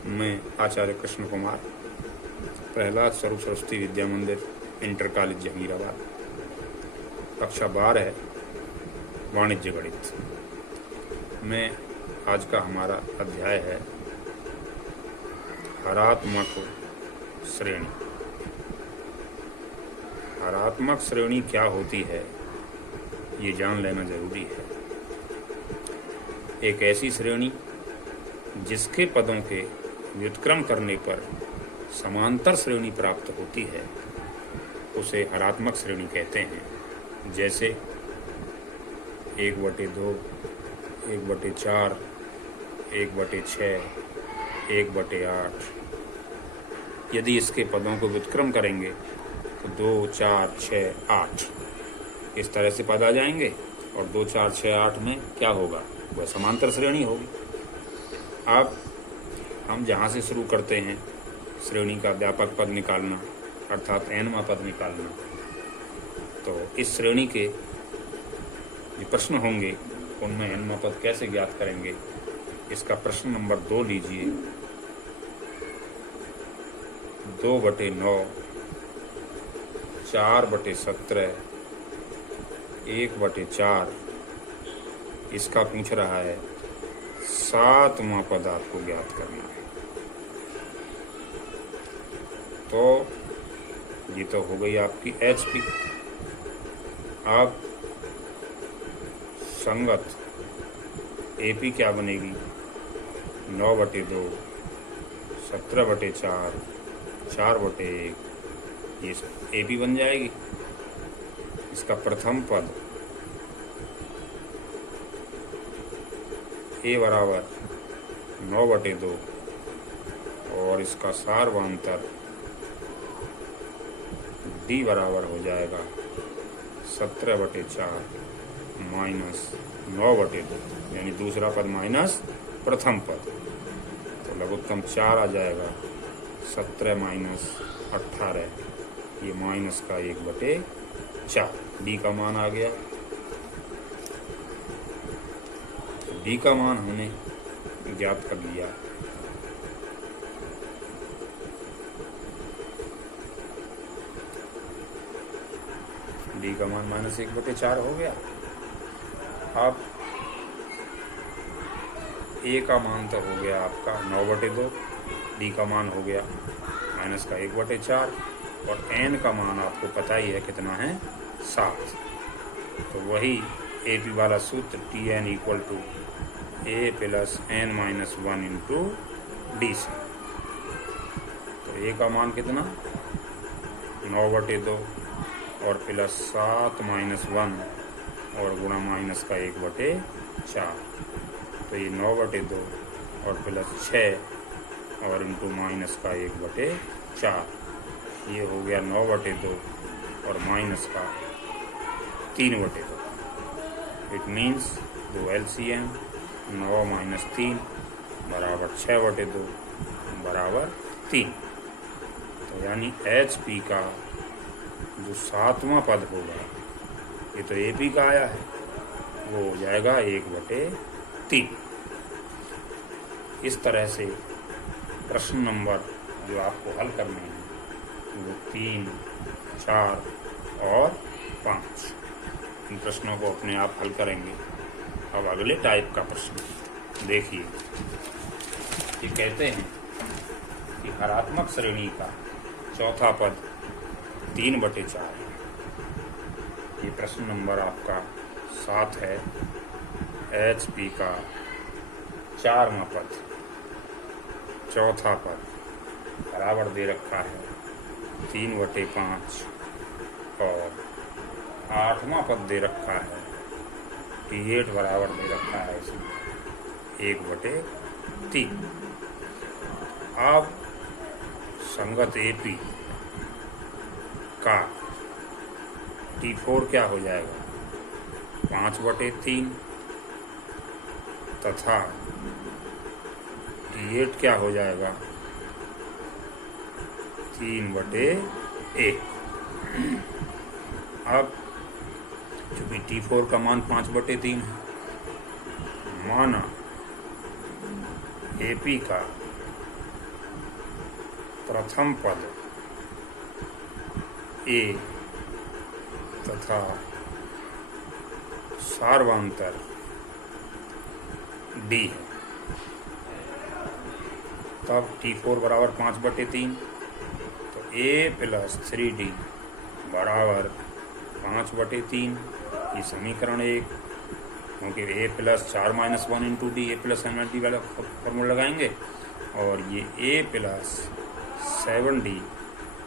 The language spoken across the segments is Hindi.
मैं आचार्य कृष्ण कुमार, प्रहलाद स्वरूप सरस्वती विद्या मंदिर, इंटर कॉलेज जहांगीराबाद, कक्षा 12 है, वाणिज्य गणित में आज का हमारा अध्याय है हरात्मक श्रेणी। हरात्मक श्रेणी क्या होती है ये जान लेना जरूरी है। एक ऐसी श्रेणी जिसके पदों के व्युत्क्रम करने पर समांतर श्रेणी प्राप्त होती है उसे हरात्मक श्रेणी कहते हैं। जैसे 1/2, 1/4, 1/6, 1/8। यदि इसके पदों को व्युत्क्रम करेंगे तो 2, 4, 6, 8 इस तरह से पद आ जाएंगे और 2, 4, 6, 8 में क्या होगा, वह समांतर श्रेणी होगी। अब हम जहाँ से शुरू करते हैं श्रेणी का व्यापक पद निकालना अर्थात nवां पद निकालना, तो इस श्रेणी के जो प्रश्न होंगे उनमें nवां पद कैसे ज्ञात करेंगे, इसका प्रश्न नंबर 2 लीजिए। 2/9, 4/17, 1/4 इसका पूछ रहा है 7वां पद आपको ज्ञात करना है। तो ये तो हो गई आपकी HP। अब संगत AP क्या बनेगी? 9/2, 17/4, 4/1 ये AP बन जाएगी। इसका प्रथम पद A बराबर 9/2 और इसका सार्वांतर D बराबर हो जाएगा 17/4 माइनस 9/2, यानी दूसरा पद माइनस प्रथम पद, तो लघुत्तम 4 आ जाएगा। 17 माइनस 18 ये माइनस का 1/4, D का मान आ गया। D का मान हमने ज्ञात कर लिया। D का मान माइनस 1/4 हो गया। अब A का मान तो हो गया आपका 9/2, D का मान हो गया माइनस का 1/4 और N का मान आपको पता ही है कितना है, 7। तो वही AP वाला सूत्र Tn = A + n-1 × DC। तो A का मान कितना, 9/2 और प्लस 7 माइनस 1 और गुणा माइनस का 1/4, तो ये 9/2 और प्लस 6 और इंटू माइनस का 1/4, ये हो गया 9/2 और माइनस का 3/2। इट मीन्स 2 LCM 9 - 3 बराबर 6/2 बराबर 3। तो यानी HP का जो 7वां पद होगा, ये तो AP का आया है, वो हो जाएगा 1/3। इस तरह से प्रश्न नंबर जो आपको हल करने हैं वो 3, 4 और 5, इन प्रश्नों को अपने आप हल करेंगे। अब अगले टाइप का प्रश्न देखिए। ये कहते हैं कि हरात्मक श्रेणी का चौथा पद 3/4 है। ये प्रश्न नंबर आपका 7 है। HP का 4वां पद, चौथा पद बराबर दे रखा है 3/5 और 8वां पद दे रखा है T8 बराबर दे रखा है इसमें 1/3। अब संगत AP का T4 क्या हो जाएगा, 5/3 तथा T8 क्या हो जाएगा, 3/1। अब चूंकि T4 का मान 5/3 है, माना AP का प्रथम पद ए तथा सार्वांतर डी है, तब T4 बराबर 5/3, तो A प्लस 3D बराबर 5/3, ये समीकरण 1, क्योंकि A plus 4 minus 1 into D, A plus MD वाला फॉर्मूला लगाएंगे, और ये A प्लस 7D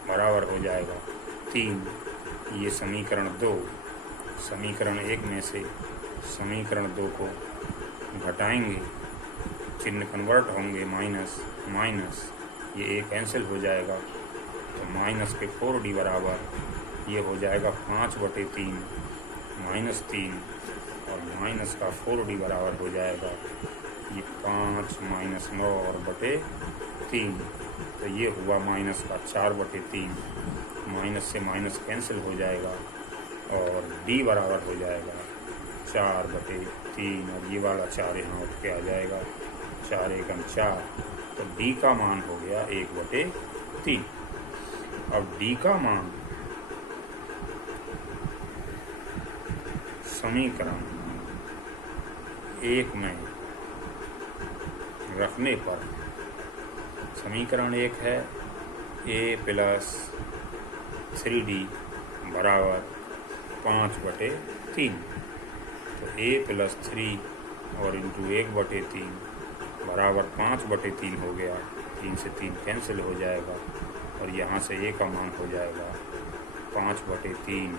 बराबर हो जाएगा 3, ये समीकरण 2। समीकरण 1 में से समीकरण 2 को घटाएंगे, चिन्ह कन्वर्ट होंगे, माइनस माइनस, ये एक कैंसिल हो जाएगा, तो माइनस के 4D बराबर ये हो जाएगा 5/3 माइनस 3, और माइनस का 4D बराबर हो जाएगा ये 5 माइनस 9 और बटे 3, तो ये हुआ माइनस का 4/3, माइनस से माइनस कैंसिल हो जाएगा, और D बराबर हो जाएगा 4/3, और ये वाला 4 यहाँ उठ के आ जाएगा, 4 एकम 4, तो D का मान हो गया 1/3। अब D का मान समीकरण 1 में रखने पर, समीकरण 1 है A प्लस 3D बराबर 5/3, तो A प्लस 3 और इंटू 1/3 बराबर 5/3 हो गया, 3 से 3 कैंसिल हो जाएगा, और यहाँ से A का मान हो जाएगा 5/3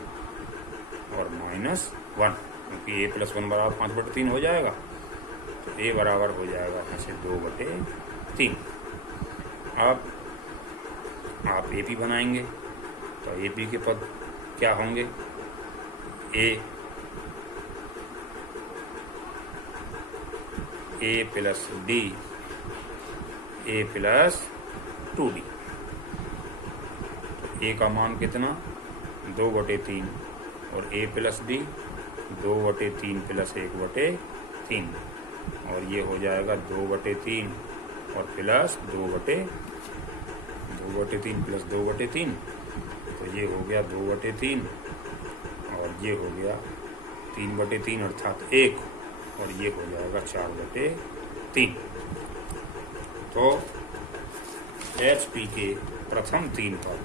और माइनस 1, क्योंकि A प्लस 1 बराबर 5/3 हो जाएगा, तो A बराबर हो जाएगा यहाँ से 2/3। अब आप AP बनाएंगे, तो AP के पद क्या होंगे? A plus D, A plus 2D, तो A का मान कितना? 2/3, और A प्लस D 2/3 प्लस 1/3, और ये हो जाएगा 2/3 और प्लस 2/3 प्लस 2/3, तो ये हो गया 2/3, और ये हो गया 3/3 अर्थात 1, और ये हो जाएगा 4/3। तो HP के प्रथम 3 पद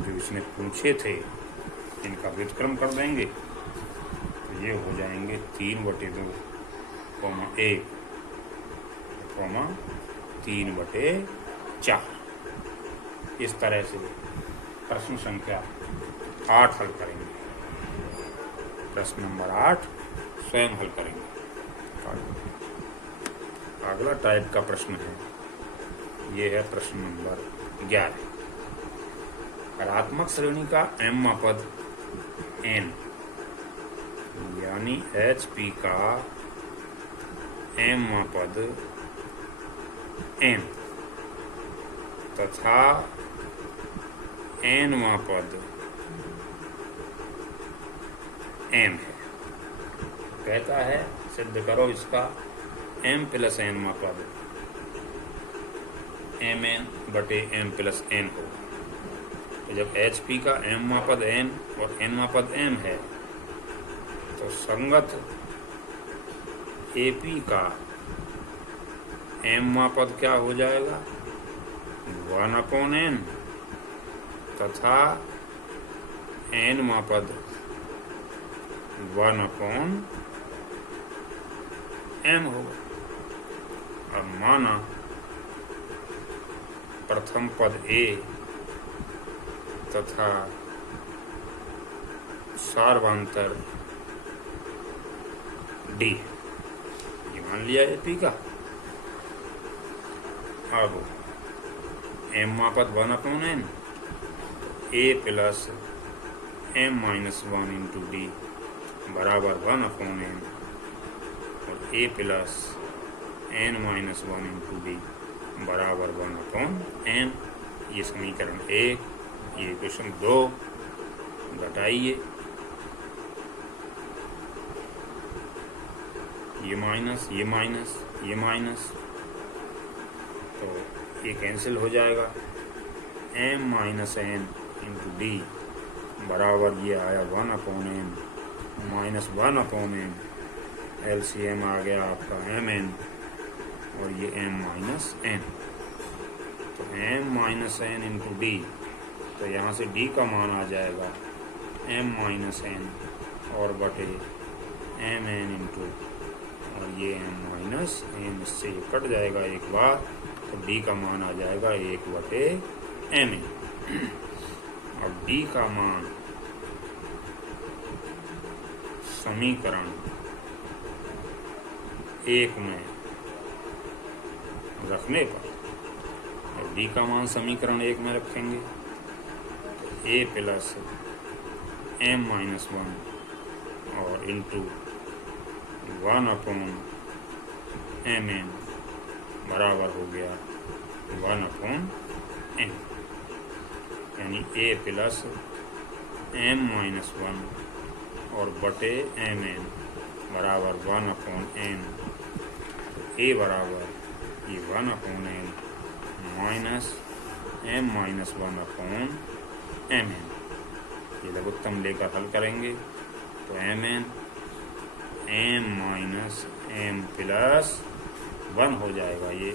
जो इसने पूछे थे, इनका व्युत्क्रम कर देंगे, तो ये हो जाएंगे 3/2, 1, 3/4। इस तरह से प्रश्न संख्या 8 हल करेंगे। प्रश्न नंबर 8 स्वयं हल करेंगे। अगला टाइप का प्रश्न है, ये है प्रश्न नंबर 11। ऋणात्मक श्रेणी का mवां पद n, यानी HP का mवां पद n तथा nवां पद m है। कहता है सिद्ध करो इसका m प्लस nवां पद mn/m प्लस n हो। तो जब HP का mवां पद n और nवां पद m है, तो संगत AP का mवां पद क्या हो जाएगा? 1/n तथा nवां पद 1/m होगा। अब माना प्रथम पद A तथा सार्वांतर D, ये मान लिया AP का। अब mवां पद 1/n, A plus m-1 into D बराबर 1/n, और A plus n-1 into D बराबर 1/n। ये समीकरण 1, ये क्वेश्चन 2। घटाइए, ये माइनस, ये माइनस, ये माइनस, तो ये कैंसिल हो जाएगा। m minus N into D बराबर ये आया 1/n माइनस 1/n। LCM आ गया आपका mn और ये m माइनस n। तो m minus n into D, तो यहाँ से d का मान आ जाएगा m माइनस n और बटे mn इंटू, और ये m माइनस n, इससे ये कट जाएगा एक बार, तो d का मान आ जाएगा 1/mn। अब d का मान समीकरण 1 में रखने पर, अब d का मान समीकरण 1 में रखेंगे तो a प्लस m माइनस 1 और इंटू 1/mn बराबर हो गया 1/n, यानी a प्लस m माइनस 1 और बटे mn बराबर 1/n। तो a बराबर ये 1/n minus m minus 1/mn। ये लघुत्तम लेकर हल करेंगे तो mn m minus m plus 1 हो जाएगा ये,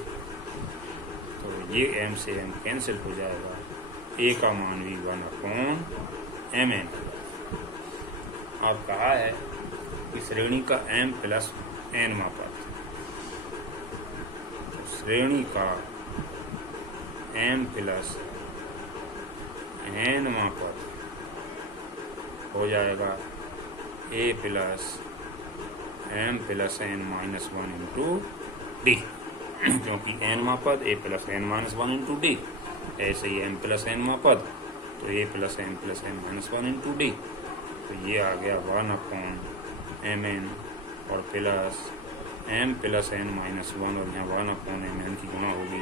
तो ये m से m कैंसिल हो जाएगा, a का मान भी 1/mn। अब कहा है कि श्रेणी का m प्लस nवां पद, तो श्रेणी का m प्लस nवां पद हो जाएगा a plus m plus n minus 1 into D, क्योंकि nवां पद a plus n minus 1 into D, ऐसे ही m प्लस nवां पद तो a plus m minus 1 into D. तो ये आ गया 1/mn और plus m plus n minus 1, और यहाँ 1/mn की गुणा होगी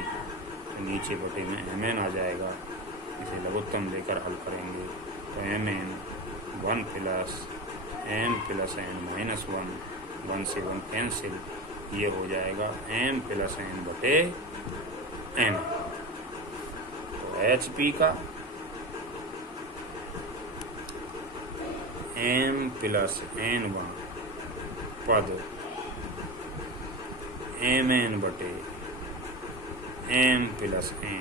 तो नीचे बटे में mn आ जाएगा। इसे लघुत्तम लेकर हल करेंगे तो mn 1 plus m plus n minus 1 से 1 कैंसिल, ये हो जाएगा m प्लस n बटे m। तो HP का m प्लस nवां पद mn बटे m प्लस n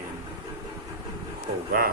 होगा।